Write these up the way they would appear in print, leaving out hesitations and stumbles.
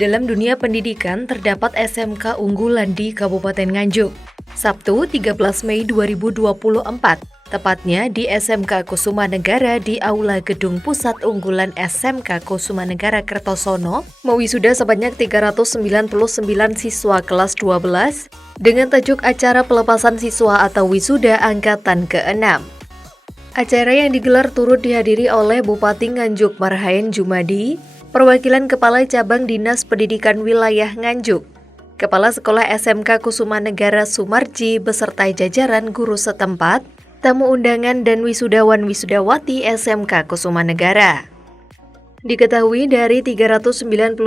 Dalam dunia pendidikan, terdapat SMK unggulan di Kabupaten Nganjuk. Sabtu, 13 Mei 2024, tepatnya di SMK Kusuma Negara di Aula Gedung Pusat Unggulan SMK Kusuma Negara Kertosono, mewisuda sebanyak 399 siswa kelas 12 dengan tajuk acara pelepasan siswa atau wisuda angkatan ke-6. Acara yang digelar turut dihadiri oleh Bupati Nganjuk Marhaen Jumadi, perwakilan Kepala Cabang Dinas Pendidikan Wilayah Nganjuk, Kepala Sekolah SMK Kusuma Negara Sumarji beserta jajaran guru setempat, tamu undangan dan wisudawan-wisudawati SMK Kusuma Negara. Diketahui dari 399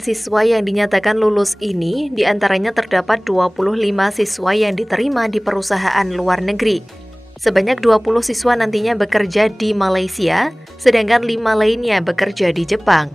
siswa yang dinyatakan lulus ini, diantaranya terdapat 25 siswa yang diterima di perusahaan luar negeri. Sebanyak 20 siswa nantinya bekerja di Malaysia, sedangkan 5 lainnya bekerja di Jepang.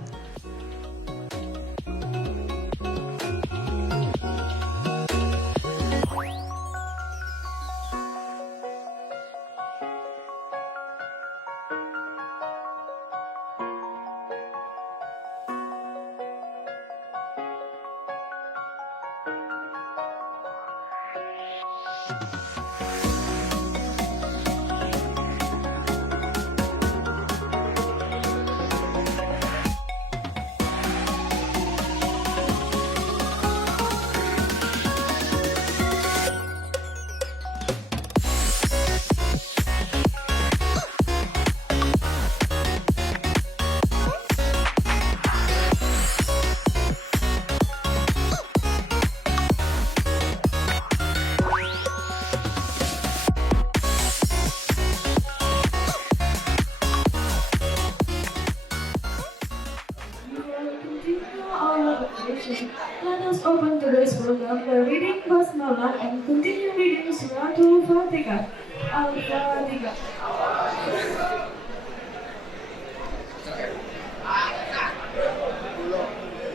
Let us open today's program by reading Basmalah and continue reading Suratul Fatihah. Al-Fatihah.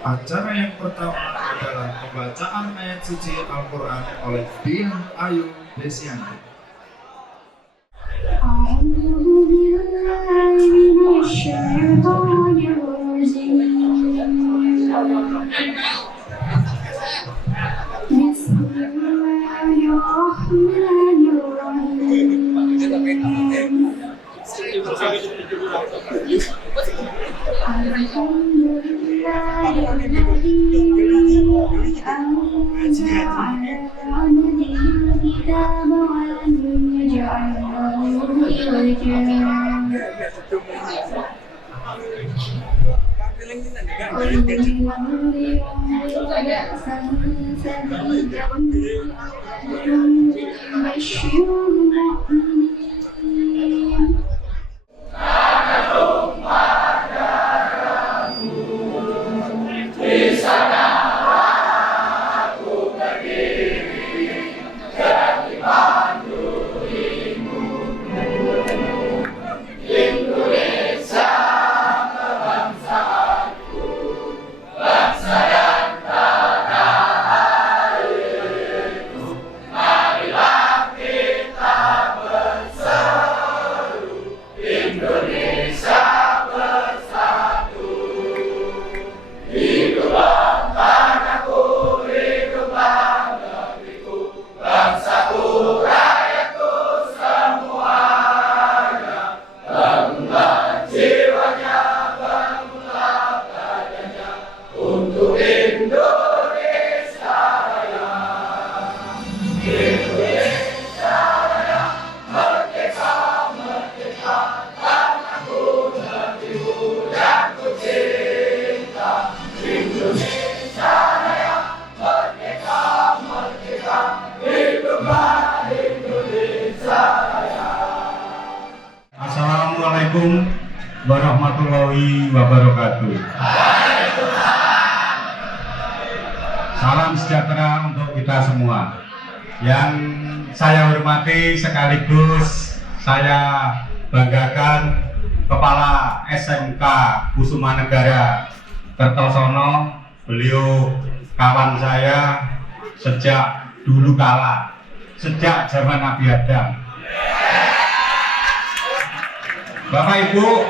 Acara yang pertama adalah pembacaan ayat suci Al-Quran oleh Dian Ayu Desianti. Assalamualaikum warahmatullahi wabarakatuh. Salam sejahtera untuk kita semua. Yang saya hormati sekaligus saya banggakan Kepala SMK Kusuma Negara Kertosono. Beliau kawan saya sejak dulu kala, sejak zaman Nabi Adam. Bapak Ibu,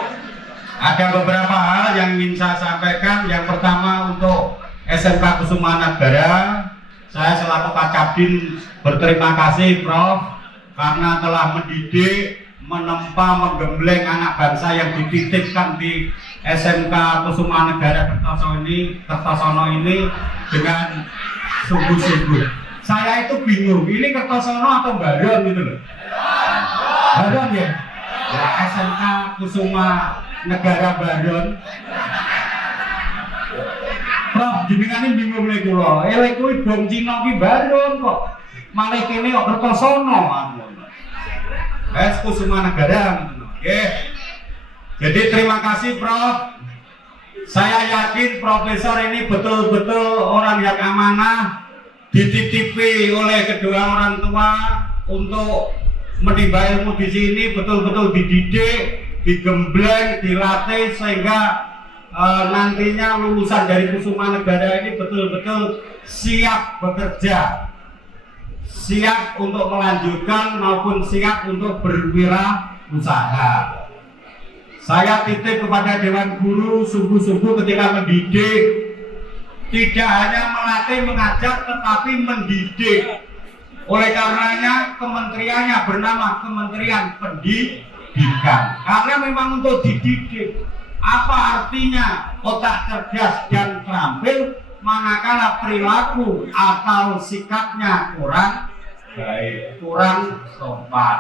ada beberapa hal yang ingin saya sampaikan. Yang pertama, untuk SMK Kusuma Negara, saya selaku Pak Cabdin berterima kasih Prof karena telah mendidik, menempa, menggembleng anak bangsa yang dititipkan di SMK Kusuma Negara Kertosono ini dengan sungguh-sungguh. Saya itu bingung, ini Kertosono atau Baron gitu loh. Baron ya? Ya SMK Kusuma Negara Baron. Prof, jenengan ini bingung lek kula. Lek kuwi bom Cina ki Baron kok. Malah kene kok Kertosono. Kusuma Negara. Nggih. Jadi terima kasih Prof. Saya yakin Profesor ini betul-betul orang yang amanah, dititipi oleh kedua orang tua untuk menimba ilmu di sini, betul-betul dididik, digembleng, dilatih sehingga nantinya lulusan dari Kusuma Negara ini betul-betul siap bekerja, siap untuk melanjutkan maupun siap untuk berwirausaha. Saya titip kepada Dewan Guru sungguh-sungguh ketika mendidik, tidak hanya melatih mengajar tetapi mendidik. Oleh karenanya kementeriannya bernama Kementerian Pendidikan, karena memang untuk dididik. Apa artinya otak cerdas dan terampil manakala perilaku atau sikapnya kurang baik, kurang sopan.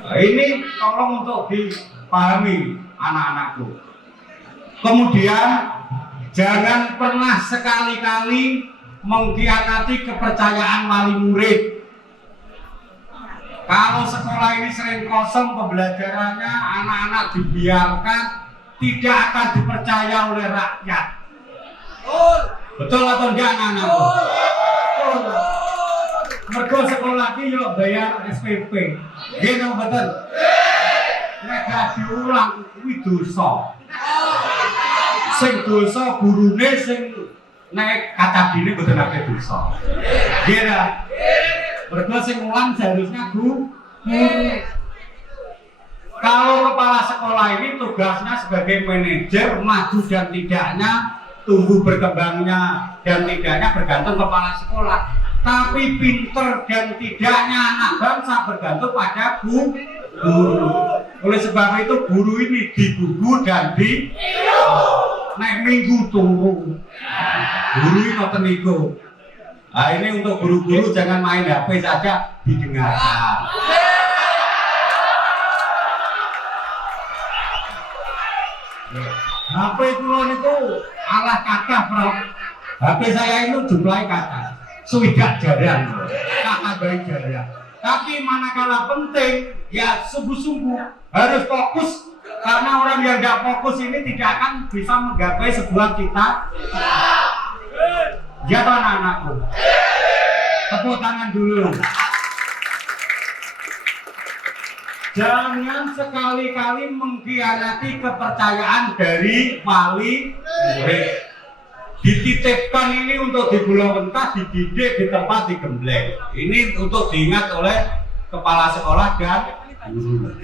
Nah, ini tolong untuk dipahami anak-anakku. Kemudian jangan pernah sekali-kali mengkhianati kepercayaan wali murid. Kalau sekolah ini sering kosong pembelajarannya, anak-anak dibiarkan, tidak akan dipercaya oleh rakyat. Betul atau enggak anak-anakku? Mergo sekolah iki yo bayar SPP. Nggih dong betul. Nek gak diulang kuwi dosa. Sing dosa gurune, sing nek Kacabdine mboten ate dosa. Nggih ta? Mergo sing mulang seharusnya guru. Kalau kepala sekolah ini tugasnya sebagai manajer, maju dan tidaknya, tumbuh berkembangnya dan tidaknya bergantung kepala sekolah. Tapi pinter dan tidaknya anak bangsa bergantung pada guru. Oleh sebab itu guru ini digugu dan di naik minggu tunggu. Guru ini ngoten niku. Nah, ini untuk guru-guru jangan main HP saja, didengarkan. HP kula niku alah kata Prof. HP saya itu jumlahnya kata. Swidak jarian, kata baik jarian. Tapi manakala penting, ya sungguh-sungguh harus fokus. Karena orang yang tidak fokus ini tidak akan bisa menggapai sebuah cita. Ya toh anak-anakku. Tepuk tangan dulu. Jangan sekali-kali mengkhianati kepercayaan dari wali murid. Dititipkan ini untuk di Pulau Wentah, dididik di tempat digembleng. Ini untuk diingat oleh kepala sekolah dan guru.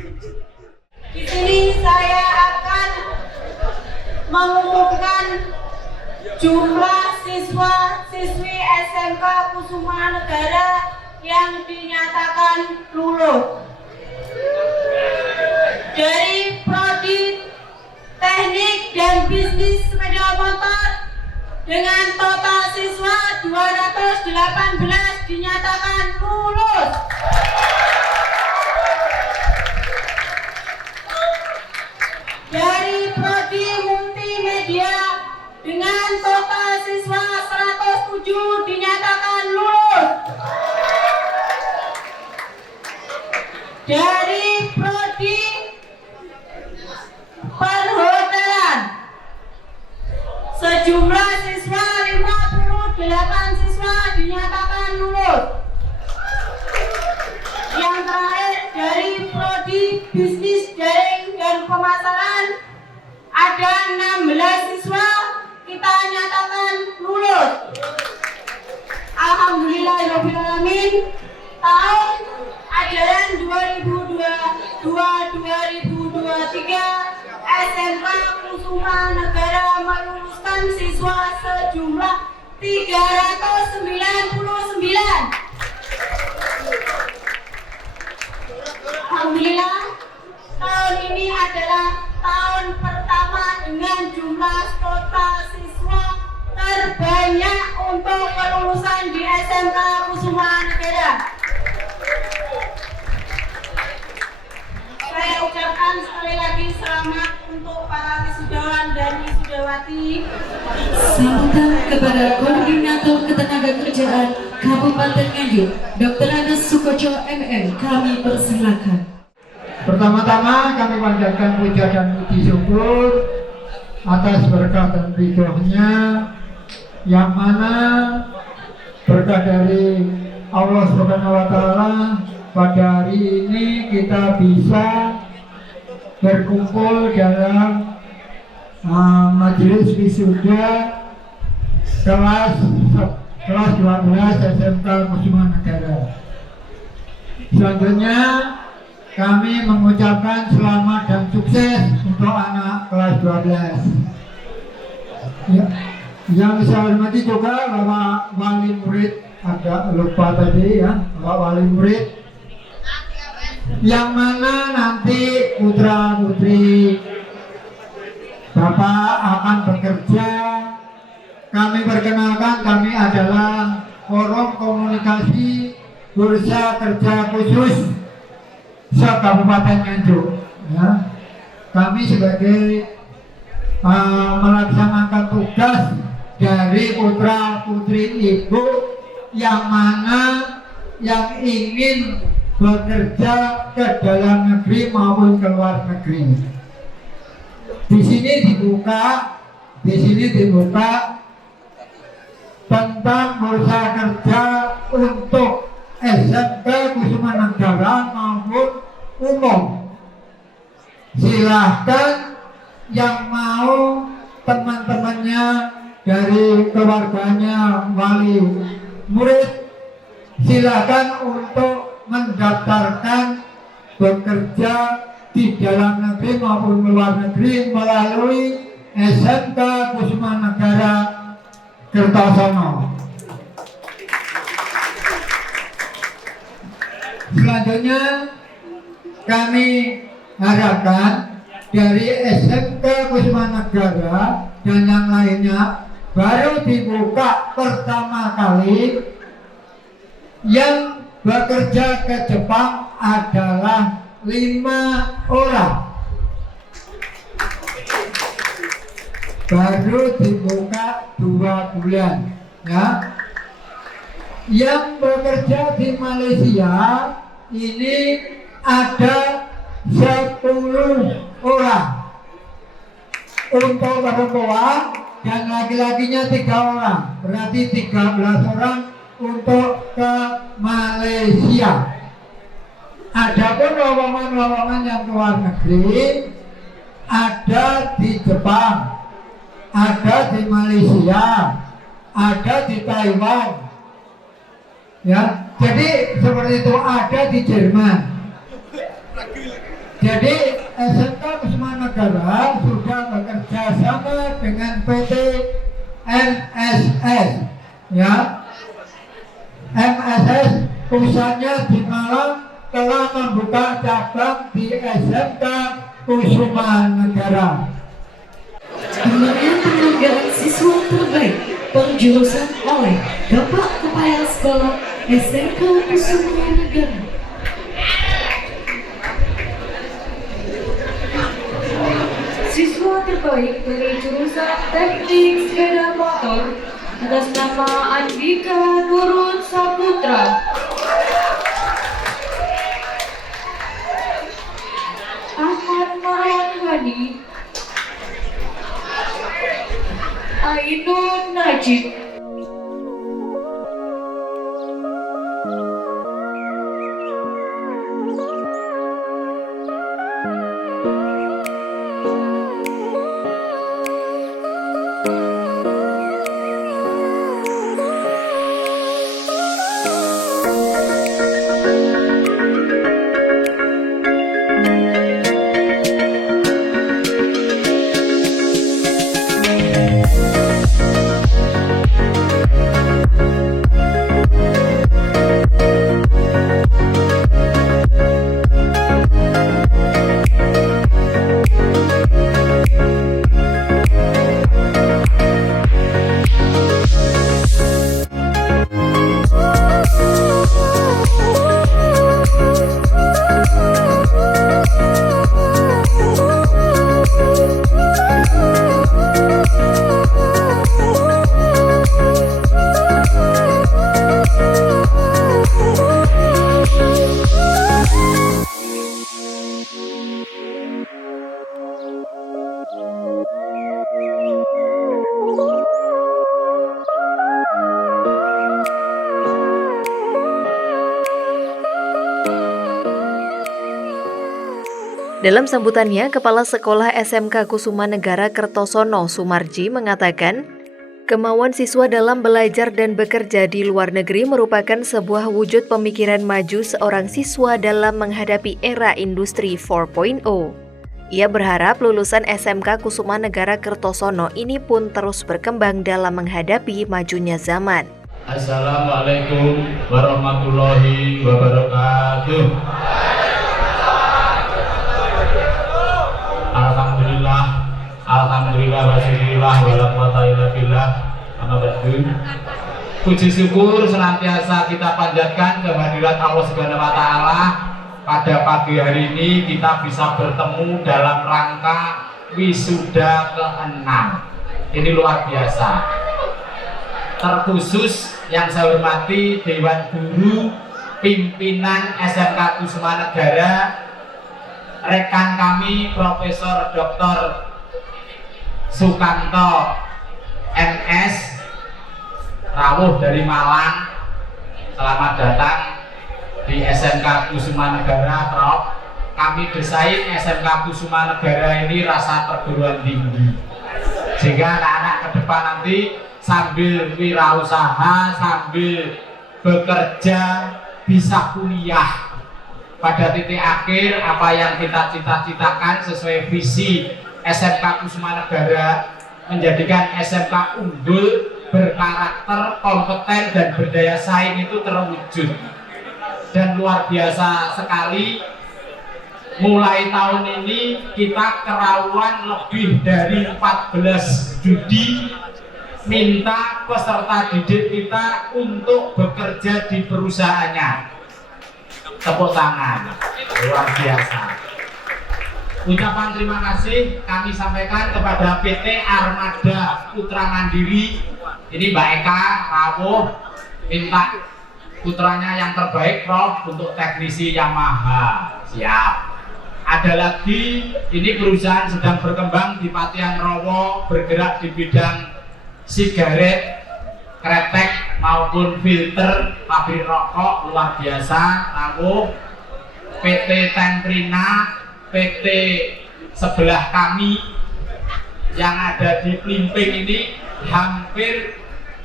Di sini saya akan mengumumkan jumlah siswa-siswi SMK Kusuma Negara yang dinyatakan lulus. Dari prodi teknik dan bisnis sepeda motor dengan total siswa 218 dinyatakan lulus. Dari prodi multimedia dengan total siswa 107 dinyatakan lulus. Dari prodi perhotelan sejumlah siswa 58 siswa dinyatakan lulus. Yang terakhir dari prodi bisnis jaring dan pemasaran ada 16 siswa kita nyatakan lulus. Alhamdulillahirrahmanirrahim. Tahun ajaran 2022-2023 SMK Kusuma Negara meluluskan siswa sejumlah 399. Alhamdulillah, tahun ini adalah tahun pertama dengan jumlah total siswa terbanyak untuk kelulusan di SMK Kusuma Negara. Saya ucapkan sekali lagi selamat untuk para wisudawan dan wisudawati. Sambutan kepada Koordinator Ketenagakerjaan Kabupaten Nganjuk, Dr. Anas Sukoco MM, kami persilakan. Pertama-tama kami panjatkan puja dan puji syukur atas berkah dan ridhonya, yang mana berkah dari Allah Subhanahu wa Ta'ala. Pada hari ini kita bisa berkumpul dalam majelis wisuda kelas 12 SMK Kusuma Negara. Selanjutnya kami mengucapkan selamat dan sukses untuk anak kelas 12. Yang saya hormati juga Bapak Wali Murid, agak lupa tadi ya, Bapak Wali Murid, yang mana nanti putra putri Bapak akan bekerja. Kami perkenalkan, kami adalah Forum Komunikasi Bursa Kerja Khusus se-Kabupaten Nganjuk. Ya. Kami sebagai melaksanakan tugas dari putra putri ibu yang mana yang ingin bekerja ke dalam negeri maupun ke luar negeri. Di sini dibuka tentang bursa kerja untuk SMK Kusuma Negara maupun umum. Silahkan yang mau, teman-temannya dari keluarganya wali murid, silahkan untuk mendaftarkan bekerja di dalam negeri maupun luar negeri melalui SMK Kusuma Negara Kertosono. Selanjutnya kami harapkan dari SMK Kusuma Negara dan yang lainnya baru dibuka pertama kali, yang bekerja ke Jepang adalah 5 orang. Baru dibuka 2 bulan ya. Yang bekerja di Malaysia ini ada 10 orang. Untuk perempuan dan laki-lakinya 3 orang, berarti 13 orang untuk ke Malaysia. Adapun lowongan-lowongan yang luar negeri ada di Jepang, ada di Malaysia, ada di Taiwan. Ya, jadi seperti itu, ada di Jerman. Jadi SMK Kusuma Negara sudah bekerja sama dengan PT MSS, ya. MSS pusatnya di Malang telah membuka cabang di SMK Kusuma Negara. Pemilihan penghargaan siswa terbaik penjurusan oleh Bapak Kepala Sekolah SMK Kusuma Negara. Siswa terbaik dari jurusan Teknik Sepeda Motor atas nama Andika Nurul Saputra. Ahmad Marwan Hadi, Ainun Najib. Dalam sambutannya, Kepala Sekolah SMK Kusuma Negara Kertosono Sumarji mengatakan, kemauan siswa dalam belajar dan bekerja di luar negeri merupakan sebuah wujud pemikiran maju seorang siswa dalam menghadapi era industri 4.0. Ia berharap lulusan SMK Kusuma Negara Kertosono ini pun terus berkembang dalam menghadapi majunya zaman. Assalamualaikum warahmatullahi wabarakatuh. Alhamdulillah wa syukurillah wa la quwwata illa billah. Amma ba'du. Puji syukur senantiasa kita panjatkan kehadirat Allah Subhanahu wa taala. Pada pagi hari ini kita bisa bertemu dalam rangka wisuda ke-6. Ini luar biasa. Terkhusus yang saya hormati Dewan Guru Pimpinan SMK Kusuma Negara, rekan kami Profesor Dr. Sukanto MS rawuh dari Malang. Selamat datang di SMK Kusuma Negara, Prof. Kami desain SMK Kusuma Negara ini rasa perguruan tinggi, sehingga anak-anak ke depan nanti sambil wirausaha, sambil bekerja, bisa kuliah. Pada titik akhir apa yang kita cita-citakan sesuai visi SMK Kusuma Negara, menjadikan SMK unggul, berkarakter, kompeten, dan berdaya saing itu terwujud. Dan luar biasa sekali, mulai tahun ini kita kerawan lebih dari 14 judi minta peserta didik kita untuk bekerja di perusahaannya. Tepuk tangan, luar biasa. Ucapan terima kasih kami sampaikan kepada PT Armada Putra Mandiri. Ini Mbak Eka rawuh minta putranya yang terbaik, Prof, untuk teknisi Yamaha. Siap. Ada lagi, ini perusahaan sedang berkembang di Patian Rowo, bergerak di bidang sigaret, kretek maupun filter, pabrik rokok, luar biasa. Rawuh. PT Temprina, PT sebelah kami yang ada di Klimping ini, hampir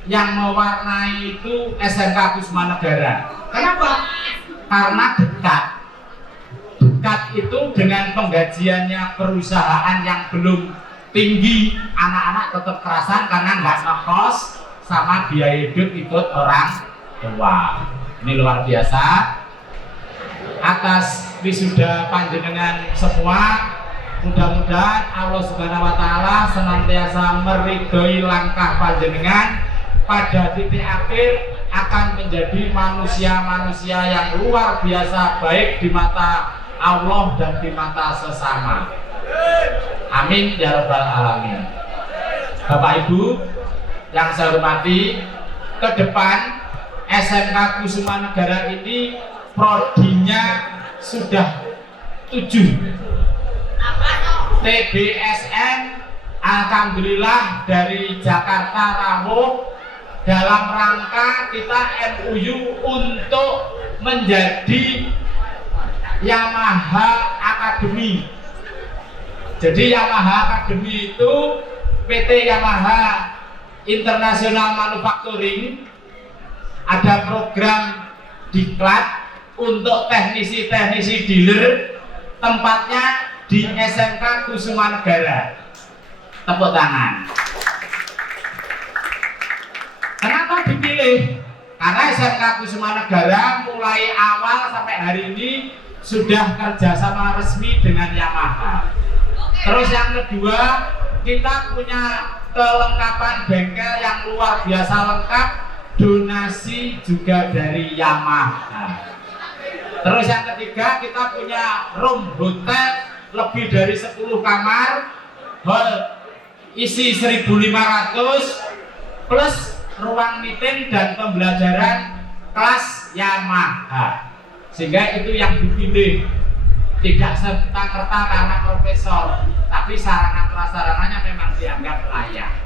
yang mewarnai itu SMK Kusuma Negara. Kenapa? Karena dekat itu dengan penggajiannya perusahaan yang belum tinggi, anak-anak tetap kerasan karena nggak ngekos, sama biaya hidup ikut orang tua. Ini luar biasa. Atas wisuda panjenengan semua, mudah-mudahan Allah Subhanahu wa taala senantiasa meridhoi langkah panjenengan, pada titik akhir akan menjadi manusia-manusia yang luar biasa baik di mata Allah dan di mata sesama. Amin ya rabbal alamin. Bapak Ibu yang saya hormati, ke depan SMK Kusuma Negara ini prodinya sudah 7. TBSN alhamdulillah dari Jakarta rawuh dalam rangka kita MUU untuk menjadi Yamaha Academy. Jadi Yamaha Academy itu PT Yamaha International Manufacturing ada program diklat untuk teknisi-teknisi dealer, tempatnya di SMK Kusuma Negara. Tepuk tangan. Kenapa dipilih? Karena SMK Kusuma Negara mulai awal sampai hari ini sudah kerjasama resmi dengan Yamaha. Terus yang kedua, kita punya kelengkapan bengkel yang luar biasa lengkap, donasi juga dari Yamaha. Terus yang ketiga, kita punya room hotel lebih dari 10 kamar, hall isi 1.500 plus ruang meeting dan pembelajaran kelas Yamaha. Sehingga itu yang dipilih. tidak serta-merta karena profesor, tapi sarana prasarananya memang dianggap layak.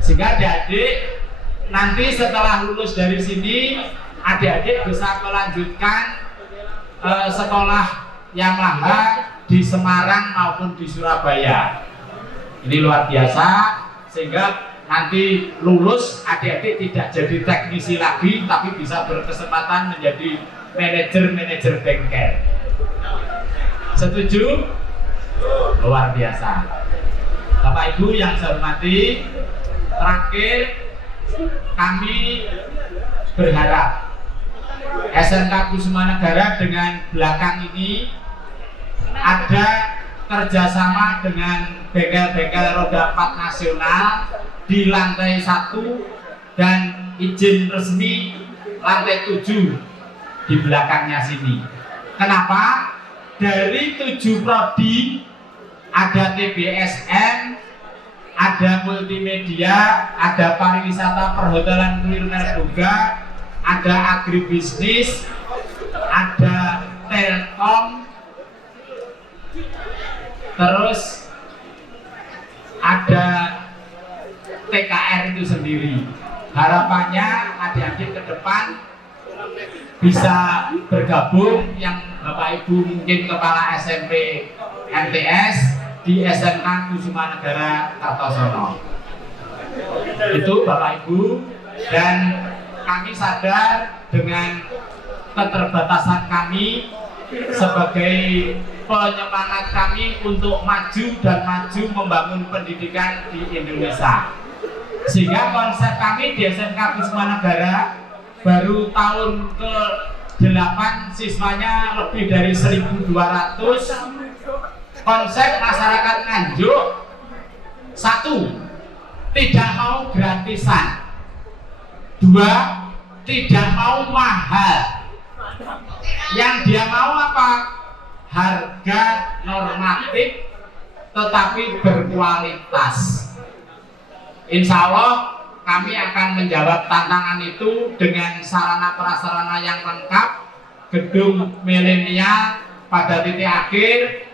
Sehingga adik-adik nanti setelah lulus dari sini, adik-adik bisa melanjutkan sekolah Yamaha di Semarang maupun di Surabaya. Ini luar biasa, sehingga nanti lulus adik-adik tidak jadi teknisi lagi, tapi bisa berkesempatan menjadi manajer-manajer bengkel. Setuju? Luar biasa. Bapak Ibu yang saya hormati, terakhir kami berharap SMK Kusuma Negara dengan belakang ini ada kerjasama dengan bengkel-bengkel roda 4 nasional di lantai 1 dan izin resmi lantai 7 di belakangnya sini. Kenapa? Dari 7 prodi ada TBSM, ada multimedia, ada pariwisata, perhotelan, kuliner juga, ada agribisnis, ada telkom, terus ada TKR itu sendiri. Harapannya adik-adik ke depan bisa bergabung, yang Bapak Ibu mungkin kepala SMP MTS di SMK Kusuma Negara Kartosono. Itu Bapak Ibu, dan kami sadar dengan keterbatasan kami sebagai penyemangat kami untuk maju dan maju membangun pendidikan di Indonesia. Sehingga konsep kami di SMK Kusuma Negara baru tahun ke-8, siswanya lebih dari 1.200. Konsep masyarakat Nganjuk, 1, tidak mau gratisan, 2, tidak mau mahal. Yang dia mau apa? Harga normatif tetapi berkualitas. Insya Allah kami akan menjawab tantangan itu dengan sarana prasarana yang lengkap, gedung milenial pada titik akhir.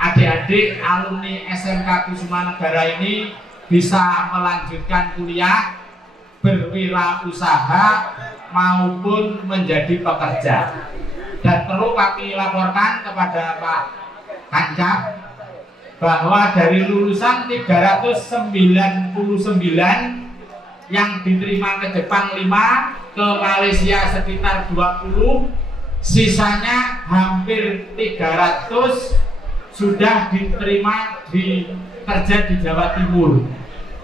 Adik-adik alumni SMK Kusuma Negara ini bisa melanjutkan kuliah, berwirausaha maupun menjadi pekerja. Dan perlu kami laporkan kepada Pak Kancap bahwa dari lulusan 399 yang diterima ke Jepang 5, ke Malaysia sekitar 20, sisanya hampir 300 sudah diterima di kerja di Jawa Timur.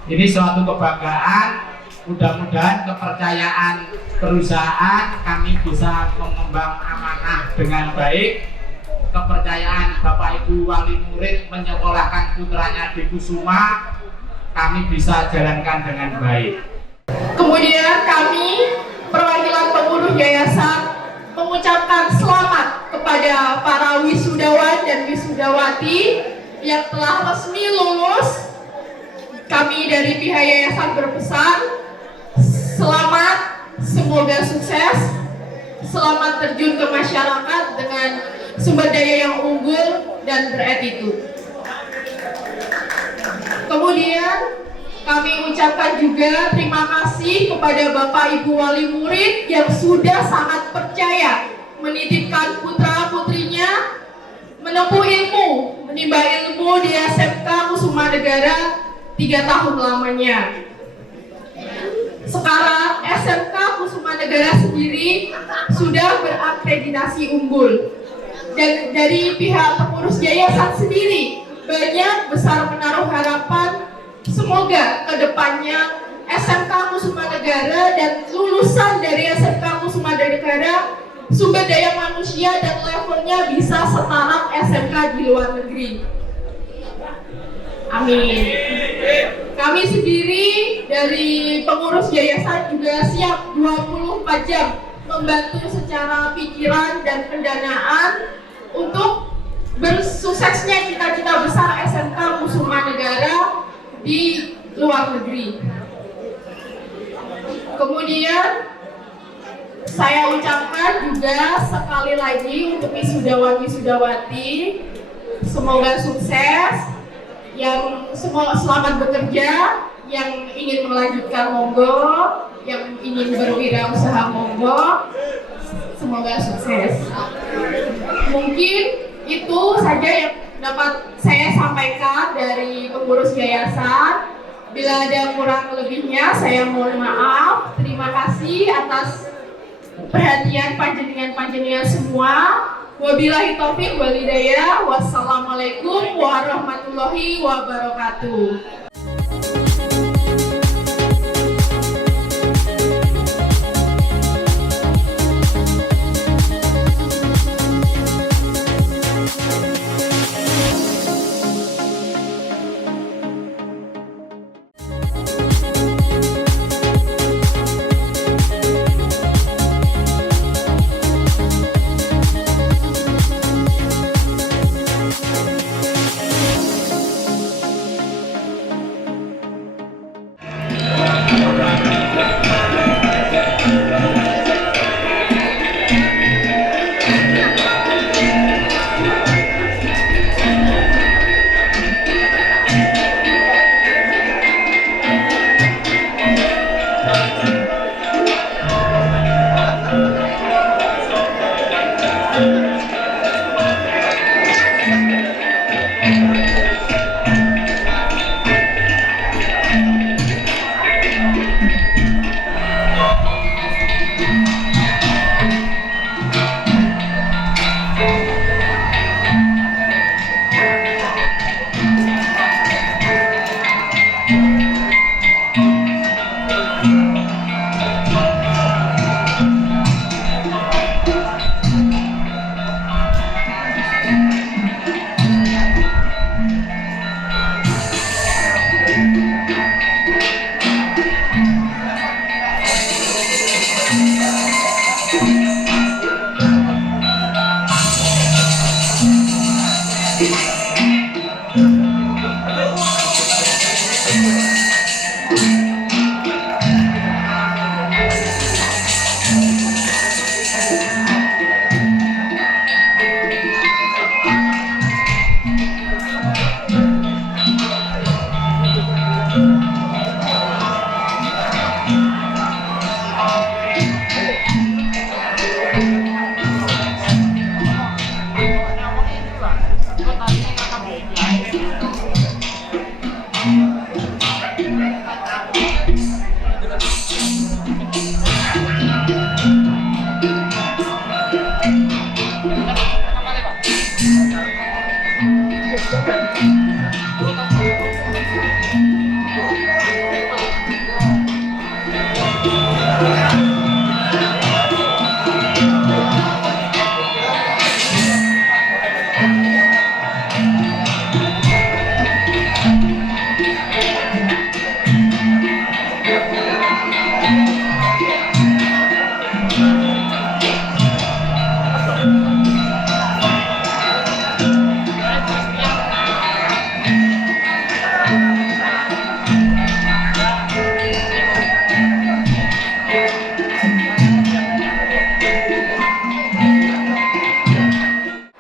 Ini suatu kebanggaan. Mudah-mudahan kepercayaan perusahaan kami bisa mengembang amanah dengan baik. Kepercayaan Bapak Ibu wali murid menyekolahkan putranya di Kusuma, kami bisa jalankan dengan baik. Kemudian kami perwakilan pengurus yayasan mengucapkan selamat kepada para wisudawan dan wisudawati yang telah resmi lulus. Kami dari pihak yayasan berpesan, selamat, semoga sukses, selamat terjun ke masyarakat dengan sumber daya yang unggul dan beretitude. Kemudian kami ucapkan juga terima kasih kepada Bapak Ibu wali murid yang sudah sangat percaya menitipkan putra-putrinya menempuh ilmu, menimba ilmu di SMK Kusuma Negara 3 tahun lamanya. Sekarang SMK Kusuma Negara sendiri sudah berakreditasi unggul, dan dari pihak pengurus yayasan sendiri banyak besar menaruh harapan semoga kedepannya SMK Kusuma Negara dan lulusan dari SMK Kusuma Negara sumber daya manusia dan levelnya bisa setara SMK di luar negeri. Amin. Kami sendiri dari pengurus yayasan juga siap 24 jam membantu secara pikiran dan pendanaan untuk bersuksesnya cita-cita besar SMK Kusuma Negara di luar negeri. Kemudian Saya ucapkan juga sekali lagi untuk wisudawan wisudawati, semoga sukses, yang semua selamat bekerja, yang ingin melanjutkan monggo, yang ingin berwirausaha monggo, semoga sukses. Mungkin itu saja yang dapat saya sampaikan dari pengurus yayasan. Bila ada kurang lebihnya, saya mohon maaf. Terima kasih atas perhatian panjenengan semua. Wabillahi taufik wal hidayah. Wassalamualaikum warahmatullahi wabarakatuh.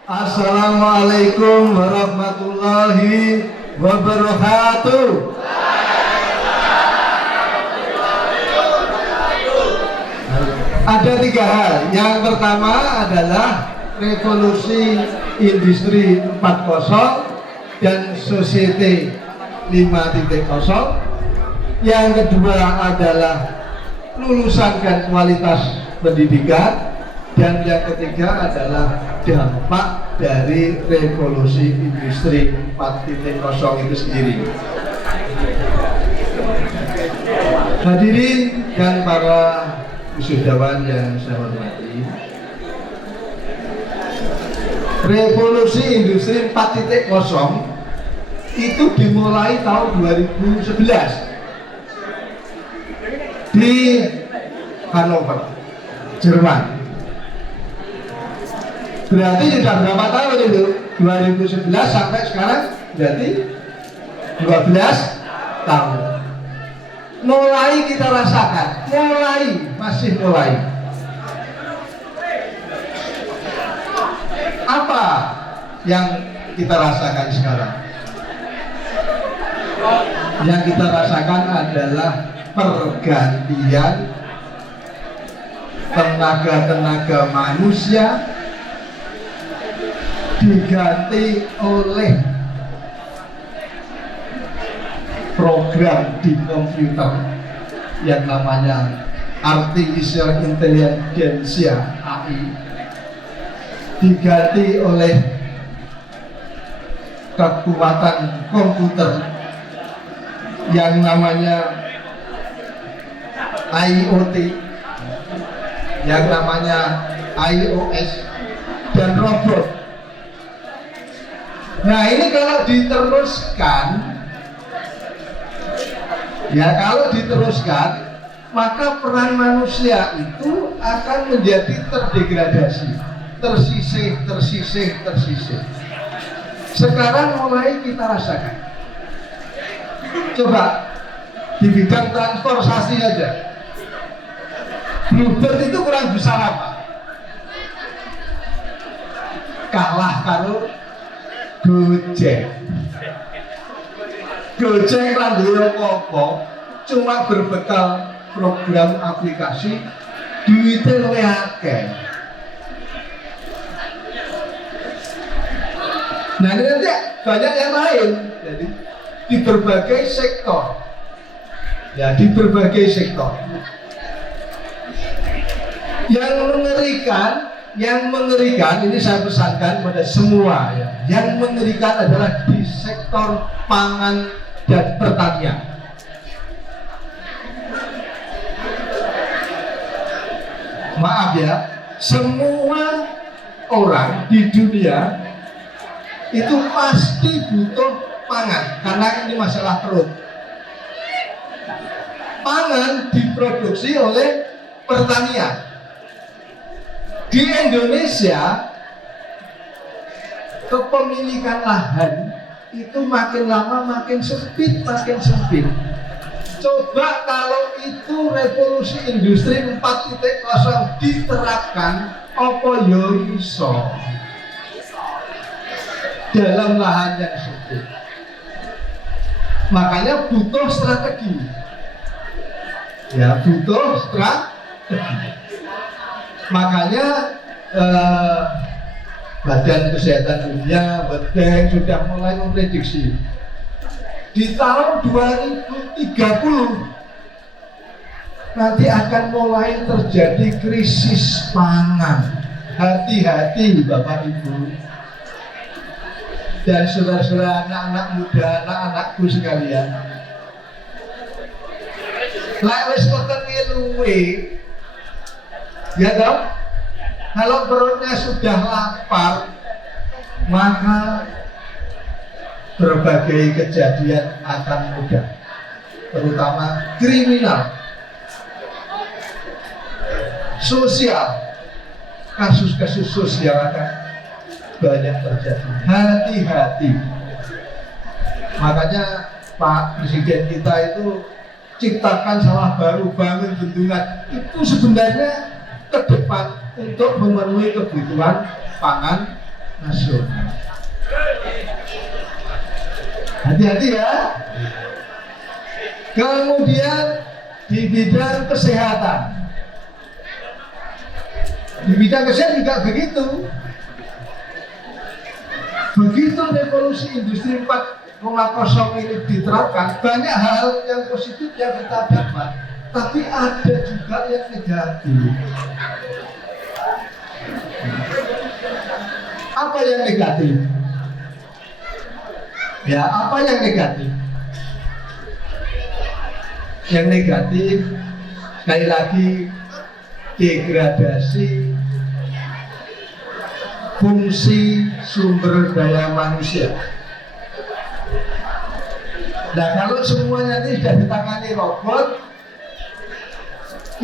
Assalamualaikum warahmatullahi wabarakatuh. Ada 3 hal. Yang pertama adalah revolusi industri 4.0 dan society 5.0. Yang kedua adalah lulusan dan kualitas pendidikan. Dan yang ketiga adalah dampak dari revolusi industri 4.0 itu sendiri. Hadirin dan para wisudawan yang saya hormati, revolusi industri 4.0 itu dimulai tahun 2011 di Hannover, Jerman. Berarti sudah berapa tahun itu? 2011 sampai sekarang berarti 12 tahun. Mulai kita rasakan, masih mulai. Apa yang kita rasakan sekarang? Yang kita rasakan adalah pergantian tenaga-tenaga manusia diganti oleh program di komputer yang namanya Artificial Intelligence AI, diganti oleh kekuatan komputer yang namanya IoT, yang namanya iOS, dan robot. Nah, ini kalau diteruskan, maka peran manusia itu akan menjadi terdegradasi, tersisih. Sekarang mulai kita rasakan. Coba di bidang transportasi aja, Bluebird itu kurang besar apa? Kalah karo Gojek. Gojek ra duwe apa-apa, cuma berbekal program aplikasi, duitnya luwih akeh. Nah, ini nanti banyak yang lain. Jadi di berbagai sektor, yang mengerikan ini saya pesankan pada semua ya. Yang mengerikan adalah di sektor pangan dan pertanian. Maaf ya, semua orang di dunia itu pasti butuh pangan karena ini masalah perut. Pangan diproduksi oleh pertanian. Di Indonesia kepemilikan lahan itu makin lama makin sempit. Coba kalau itu revolusi industri 4.0 diterapkan, apa yo iso dalam lahan yang sempit. Makanya butuh strategi. Ya, butuh strategi. Makanya Badan Kesehatan Dunia, World Bank sudah mulai memprediksi di tahun 2030 nanti akan mulai terjadi krisis pangan. Hati-hati Bapak Ibu dan saudara-saudara, anak-anak muda, anak-anakku sekalian. Lek wis ketenge luwe, ya dong. Kalau perutnya sudah lapar, maka berbagai kejadian akan mudah, terutama kriminal, sosial, kasus-kasus sosial akan banyak terjadi. Hati-hati. Makanya Pak Presiden kita itu ciptakan sawah baru, bangun bendungan, itu sebenarnya ke depan untuk memenuhi kebutuhan pangan nasional. Hati-hati ya. Kemudian di bidang kesehatan, juga begitu. Begitu revolusi industri 4.0 ini diterapkan, banyak hal yang positif yang kita dapat, tapi ada juga yang negatif. Apa yang negatif? Ya, apa yang negatif? Yang negatif, sekali lagi, degradasi fungsi sumber daya manusia. Nah, kalau semuanya ini sudah ditangani robot,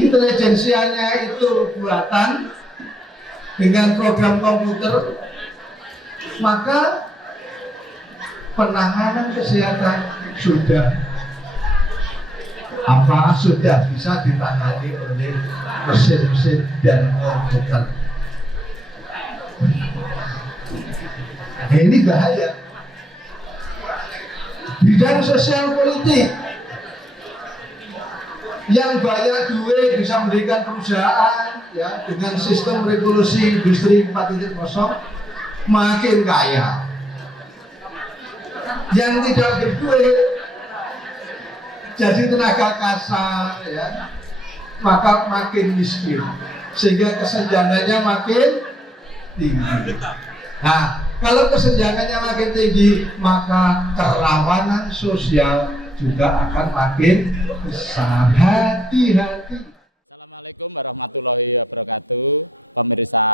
intelijensianya itu buatan dengan program komputer, maka penanganan kesehatan sudah bisa ditangani oleh mesin-mesin dan komputer. Nah, ini bahaya. Bidang sosial politik yang banyak duit bisa mendirikan perusahaan ya dengan sistem revolusi industri 4.0 makin kaya. Yang tidak berduit jadi tenaga kasar ya, maka makin miskin sehingga kesenjangannya makin tinggi. Nah, kalau kesenjangannya makin tinggi, maka kerawanan sosial juga akan makin besar. Hati-hati. Assalamualaikum warahmatullahi wabarakatuh. Pemirsa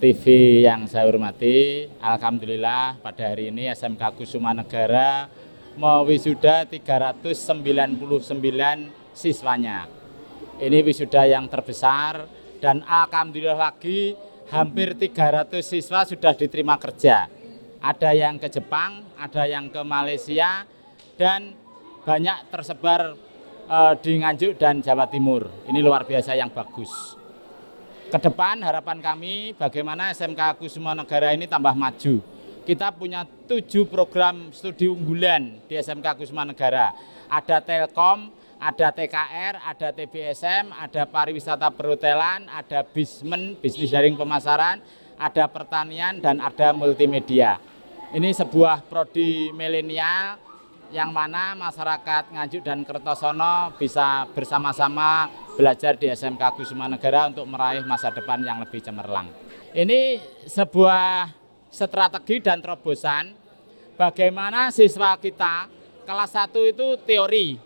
TV yang saya hormati, alhamdulillah pada hari ini SMK Kusuma Negara mewisuda 399 siswanya. Ini wisuda yang terbesar dan alhamdulillah lagi hampir 300 siswa sudah diterima kerja. Ada yang ke Jepang, ada yang ke Malaysia, dan banyak tersebar di Nganjuk dan Jawa Timur. Ini luar biasa yang bagus. Ke depan harapan kami bagaimana SMK Kusuma Negara ini tambah maju. Kita punya 7 program studi unggulan di SMK Kusuma Negara. Ada Telkom, ada TKR, ada TBSM, ada pariwisata perhotelan, ada bismen, bisnis jaring pemasaran, ada pertanian, dan ada multimedia. Ini sebuah prodi milenial yang mana masyarakat Nganjuk dan Kertosono bisa bersama-sama belajar di SMK Kusuma Negara untuk meraih masa depan yang lebih cemerlang. Ini sebuah strategi dan terobosan bagaimana siswa kita kelas 1 itu teori,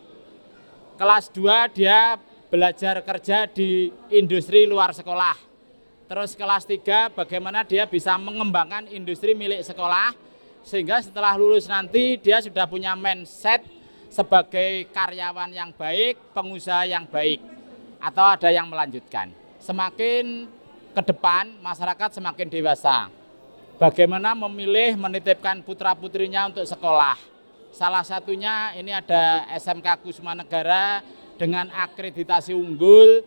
kelas 2 dia belajar kerja di industri luar sekolah, terus kelas 3 bagaimana dia bisa mengembangkan industri milik sekolah sehingga setelah lulus nanti dia sudah punya mindset sebagai karyawan yang baik, pengusaha yang baik, atau ada yang melanjutkan. Semakin ke depan masyarakat semakin dewasa. Bagaimana memilih menitipkan putra-putrinya untuk sekolah. Salah satunya ini ada SMK Kusuma Negara dengan akreditasi unggul,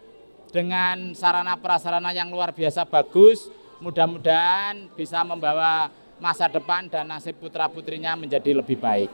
dengan sarana prasarana yang luar biasa bagus. Mudah-mudahan bisa membawa masa depan dan nasib putra-putrinya menjadi lebih baik.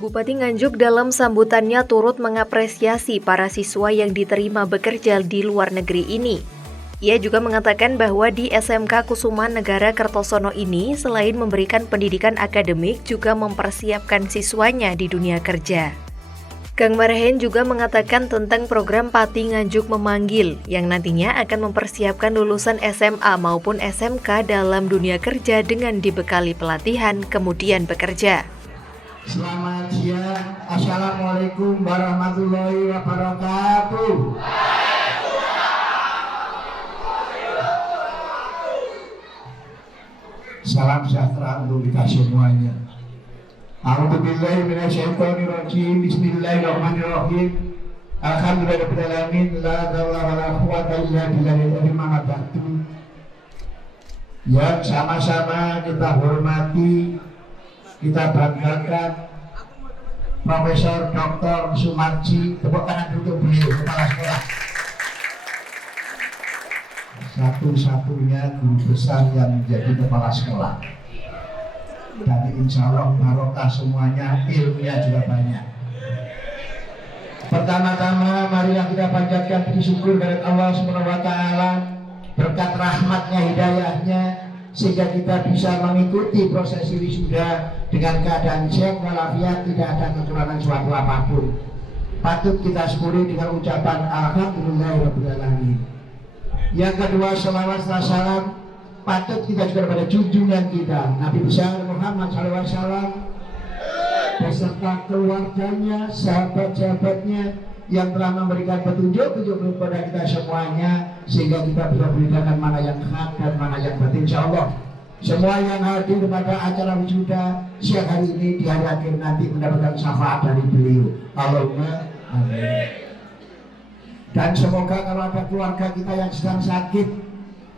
Bupati Nganjuk dalam sambutannya turut mengapresiasi para siswa yang diterima bekerja di luar negeri ini. Ia juga mengatakan bahwa di SMK Kusuma Negara Kertosono ini selain memberikan pendidikan akademik juga mempersiapkan siswanya di dunia kerja. Kang Marhen juga mengatakan tentang program Pati Nganjuk Memanggil yang nantinya akan mempersiapkan lulusan SMA maupun SMK dalam dunia kerja dengan dibekali pelatihan kemudian bekerja. Selamat siang, Assalamualaikum warahmatullahi wabarakatuh. Salam sejahtera untuk kita semuanya. A'udzubillahi minasyaitonirrajim. Bismillahirrahmanirrahim. Alhamdulillahirabbil alamin. La haula wala quwwata illa billahil aliyyil azim. Yang sama-sama kita hormati, kita banggakan Profesor Dr. Sumarji. Tepuk tangan untuk beliau, kepala sekolah. Satu-satunya guru besar yang menjadi kepala sekolah. Dan insya Allah barokah semuanya, ilmunya juga banyak. Pertama-tama marilah kita panjatkan puji syukur kepada Allah SWT berkat rahmatnya, hidayahnya, sehingga kita bisa mengikuti prosesi wisuda dengan keadaan sehat walafiat, tidak ada kekurangan suatu apapun. Patut kita syukuri dengan ucapan Alhamdulillahirabbil alamin. Yang kedua, salawat dan salam patut kita juga pada junjungan kita Nabi besar Muhammad SAW beserta keluarganya, sahabat-sahabatnya yang telah memberikan petunjuk kepada kita semuanya, sehingga kita bisa membedakan mana yang hak dan mana yang batin. Insyaallah semua yang hadir pada acara wisuda siang hari ini di hari akhir nanti mendapatkan syafaat dari beliau. Allahumma amin. Dan semoga kalau ada keluarga kita yang sedang sakit,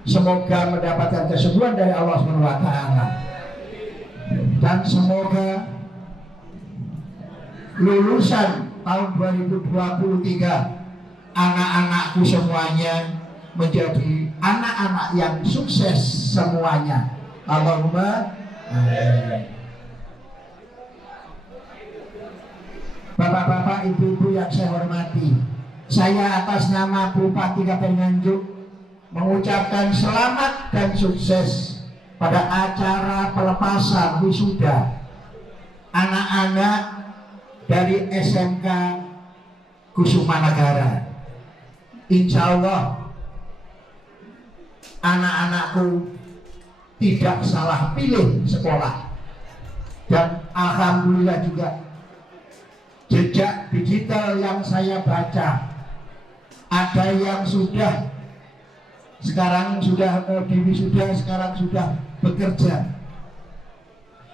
semoga mendapatkan kesembuhan dari Allah SWT. Dan semoga lulusan tahun 2023 anak-anakku semuanya menjadi anak-anak yang sukses semuanya. Allahumma amin. Bapak-bapak, ibu-ibu yang saya hormati, saya atas nama Bupati Kabupaten Nganjuk mengucapkan selamat dan sukses pada acara pelepasan wisuda anak-anak dari SMK Kusuma Negara. Insya Allah anak-anakku tidak salah pilih sekolah, dan alhamdulillah juga jejak digital yang saya baca ada yang sekarang sudah diwisuda, sekarang sudah bekerja,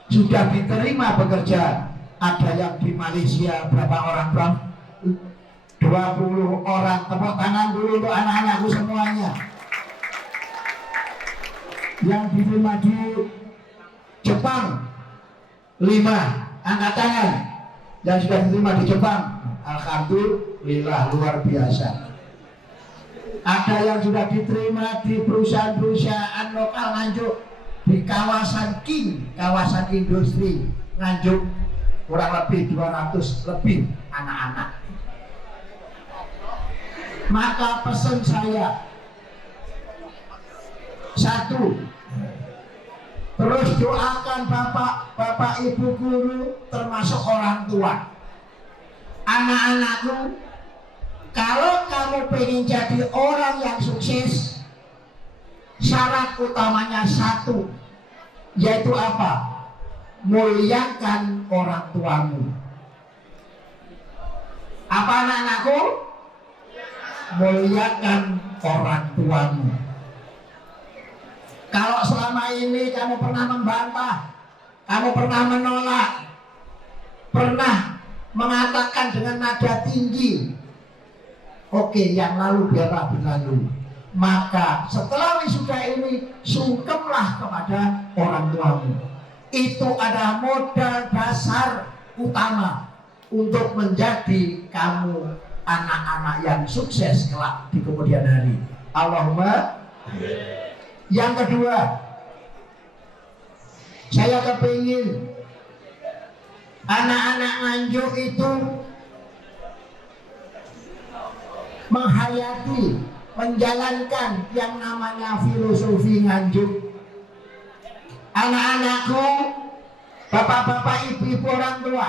sudah diterima bekerja. Ada yang di Malaysia, berapa orang Bang? 20 orang. Tepuk tangan dulu untuk anak-anakku semuanya. Yang diterima di Jepang 5, angkat tangan. Yang sudah diterima di Jepang, alhamdulillah, luar biasa. Ada yang sudah diterima di perusahaan-perusahaan lokal Nganjuk, di kawasan KIN, kawasan industri Nganjuk, kurang lebih 200 lebih anak-anak. Maka pesan saya, 1, terus doakan bapak ibu guru termasuk orang tua. Anak-anakku, kalau kamu pengen jadi orang yang sukses, syarat utamanya 1, yaitu apa? Muliakan orang tuamu. Apa anak-anakku? Muliakan orang tuamu. Kalau selama ini kamu pernah membantah, kamu pernah menolak, pernah mengatakan dengan nada tinggi, oke, yang lalu biarlah berlalu. Maka setelah wisuda ini, sungkemlah kepada orang tuamu. Itu adalah modal dasar utama untuk menjadi kamu anak-anak yang sukses kelak di kemudian hari. Allahumma. Yang kedua, saya kepingin anak-anak anak-anak Nganjuk itu menghayati, menjalankan yang namanya filosofi Nganjuk. Anak-anakku, bapak-bapak, ibu-ibu, orang tua,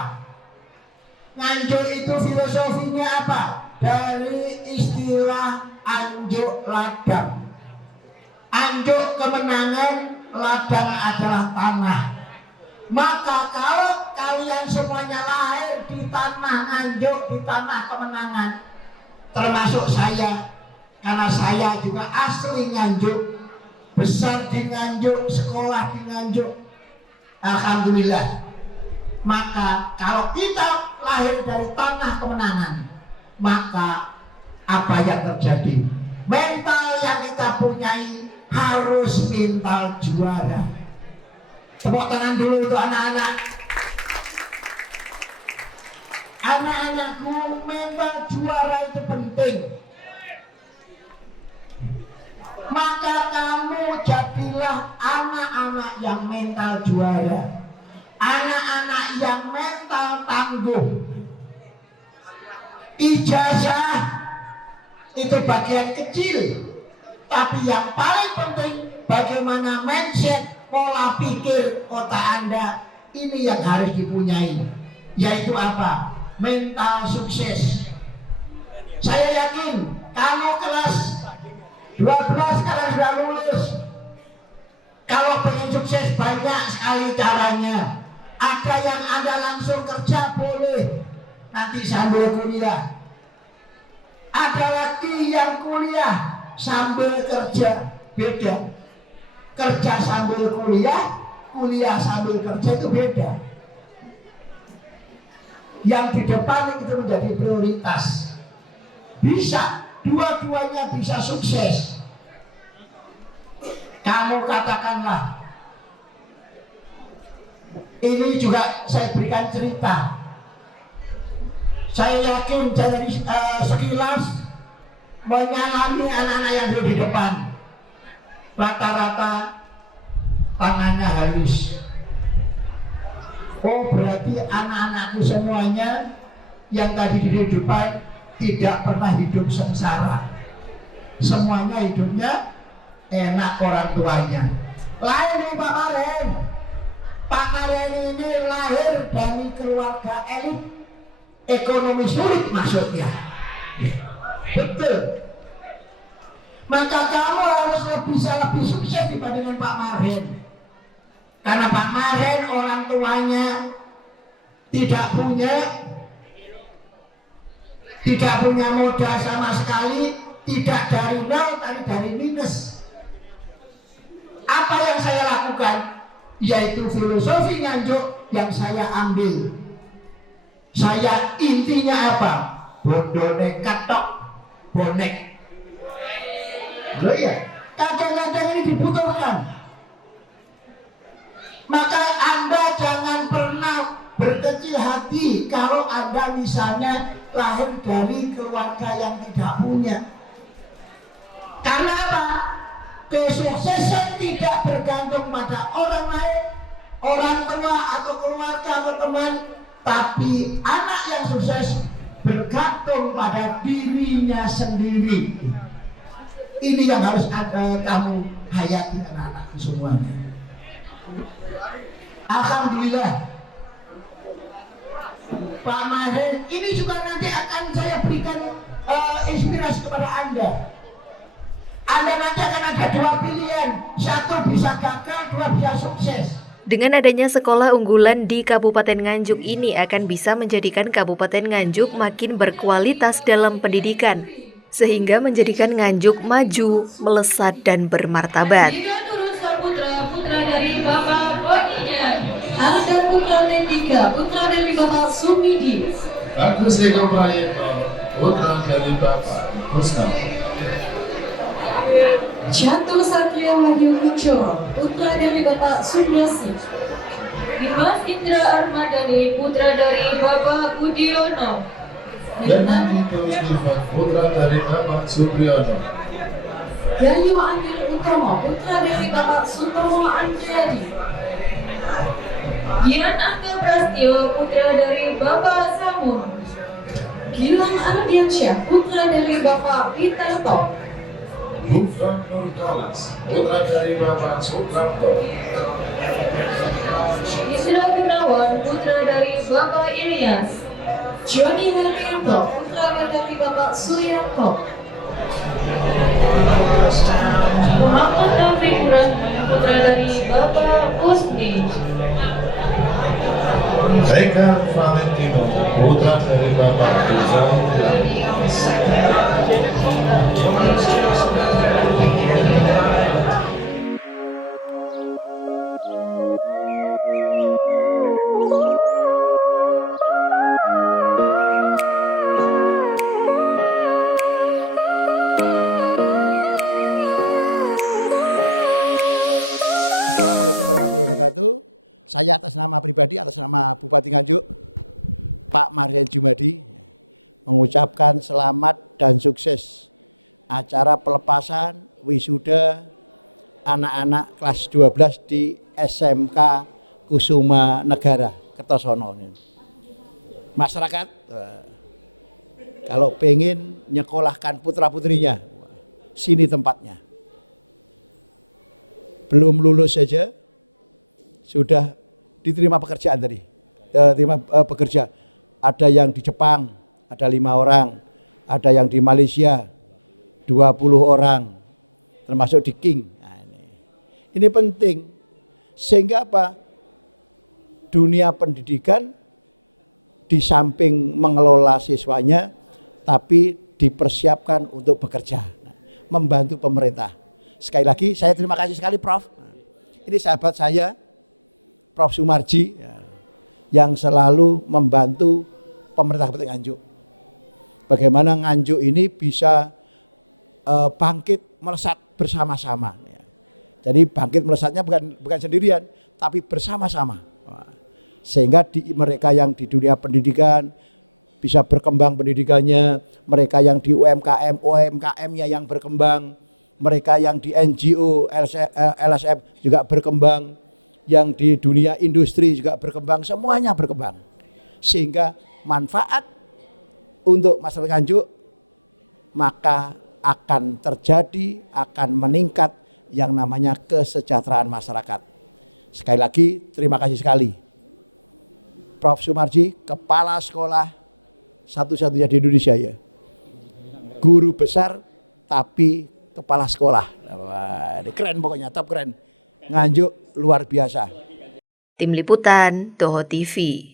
Nganjuk itu filosofinya apa? Dari istilah anjuk ladang. Anjuk kemenangan, ladang adalah tanah. Maka kalau kalian semuanya lahir di tanah Nganjuk, di tanah kemenangan, termasuk saya, karena saya juga asli Nganjuk, besar di Nganjuk, sekolah di Nganjuk, alhamdulillah. Maka kalau kita lahir dari tanah kemenangan, maka apa yang terjadi? Mental yang kita punyai harus mental juara. Tepuk tangan dulu untuk anak-anak. Anak-anakku, mental juara itu penting. Maka kamu jadilah anak-anak yang mental juara, anak-anak yang mental tangguh. Ijazah itu bagian kecil, tapi yang paling penting bagaimana mindset, pola pikir otak Anda, ini yang harus dipunyai. Yaitu apa? Mental sukses. Saya yakin kamu kelas 12 sekarang sudah lulus. Kalau pengen sukses banyak sekali caranya. Ada yang Anda langsung kerja boleh, nanti sambil kuliah. Ada lagi yang kuliah sambil kerja, beda. Kerja sambil kuliah, kuliah sambil kerja itu beda. Yang di depan itu menjadi prioritas. Bisa, dua-duanya bisa sukses. Kamu katakanlah, ini juga saya berikan cerita. Saya yakin saya dari sekilas menyalami anak-anak yang duduk di depan. Rata-rata tangannya halus. Oh, berarti anak-anakku semuanya yang tadi di depan tidak pernah hidup sengsara. Semuanya hidupnya enak orang tuanya. Lain nih Pak Maren. Pak Maren ini lahir dari keluarga elit, ekonomi sulit maksudnya. Betul. Maka kamu harus bisa lebih sukses dibandingkan Pak Maren. Karena Pak Maren orang tuanya tidak punya modal sama sekali, tidak dari nol, tapi dari minus. Apa yang saya lakukan? Yaitu filosofi Nganjuk yang saya ambil. Saya intinya apa? Bondone katok bonek. Loh ya, kadang-kadang ini dibutuhkan. Maka Anda jangan pernah berkecil hati kalau Anda misalnya lahir dari keluarga yang tidak punya. Karena apa? Kesuksesan tidak bergantung pada orang lain, orang tua atau keluarga atau teman, tapi anak yang sukses bergantung pada dirinya sendiri. Ini yang harus kamu hayati anak-anakku semuanya. Alhamdulillah, Pak Mahen, ini juga nanti akan saya berikan inspirasi kepada Anda. Anda nanti akan ada dua pilihan, satu bisa gagal, dua bisa sukses. Dengan adanya sekolah unggulan di Kabupaten Nganjuk ini akan bisa menjadikan Kabupaten Nganjuk makin berkualitas dalam pendidikan, sehingga menjadikan Nganjuk maju, melesat, dan bermartabat. Putra dari Bapak Boninya, Aldan Putra dan Tiga, putra dari Bapak Sumidi. Agus Eko Prayitno, putra dari Bapak Mustafa. Jatuh Satria Wahyu Kuncoro, putra dari Bapak Sundosi. Dimas Indra Armadani, putra dari Bapak Budiono. Bernardito Stefan, putra dari Bapak Supriyono. Yayu Andil Utomo, putra dari Bapak Sutomo Anjayadi. Gian Angga Prastio, putra dari Bapak Samun. Gilang Ardiansyah, putra dari Bapak Witarto. Gufran Nurkalas, putra dari Bapak Suprapto. Isra Gunawan, putra dari Bapak Ilyas. Joni Haryanto, putra dari Bapak Suyanto. Muhammad Taufik Burhan, putra dari Bapak Usni. Eka Valentino, putra dari Bapak Rizal. Assalamualaikum warahmatullahi wabarakatuh. Saya atas nama pribadi, atas nama Bupati Nganjuk, Pak Marhen Jumadi, mengucapkan selamat dan sukses acara pelepasan wisuda anak-anak kelas 12 di SMK Kusuma Negara, Kertosono. Masyarakat kalau pengen nyekolahkan putra-putrinya, sini tempatnya. Belum lulus saja sudah diterima pekerjaan tadi, terima pekerja. Ada yang di Jepang, ada 5 orang, ada yang di Malaysia 20 orang, termasuk di King. Nah, ini penting sehingga apa? Dunia pendidikan di samping mengelola siswanya, tapi dipersiapkan untuk bekerja, membantu pemerintah. Sekali lagi saya terima kasih sekali Prof. Ini sahabat saya, Prof. Sumarji, yang selalu membantu pemerintah Kabupaten Nganjuk. Bagaimana Nganjuk ini bisa bangkit melesat bersama-sama. Jadi bangkit melesatnya bukan sendirian, tapi bersama-sama. Sehingga mereka yang di dunia pendidikan bisa berkembang pendidikannya, mereka yang di UMKM-nya yang berkembang, mereka yang di NGO, LSM juga berkembang, yang di dunia industri juga berkembang, semuanya berkembang. Sehingga manfaat untuk masyarakat Nganjuk maka akan terjadi, akan meningkat yang namanya kesejahteraan masyarakat. Sekali lagi terima kasih sekali Prof. Sumarji, kepala sekolah satu-satunya di Indonesia ya. Guru besar tapi kepala sekolah. Wah, ini keren pokoknya, top keren. Nganjuk luar biasa. Tim Liputan, Toho TV.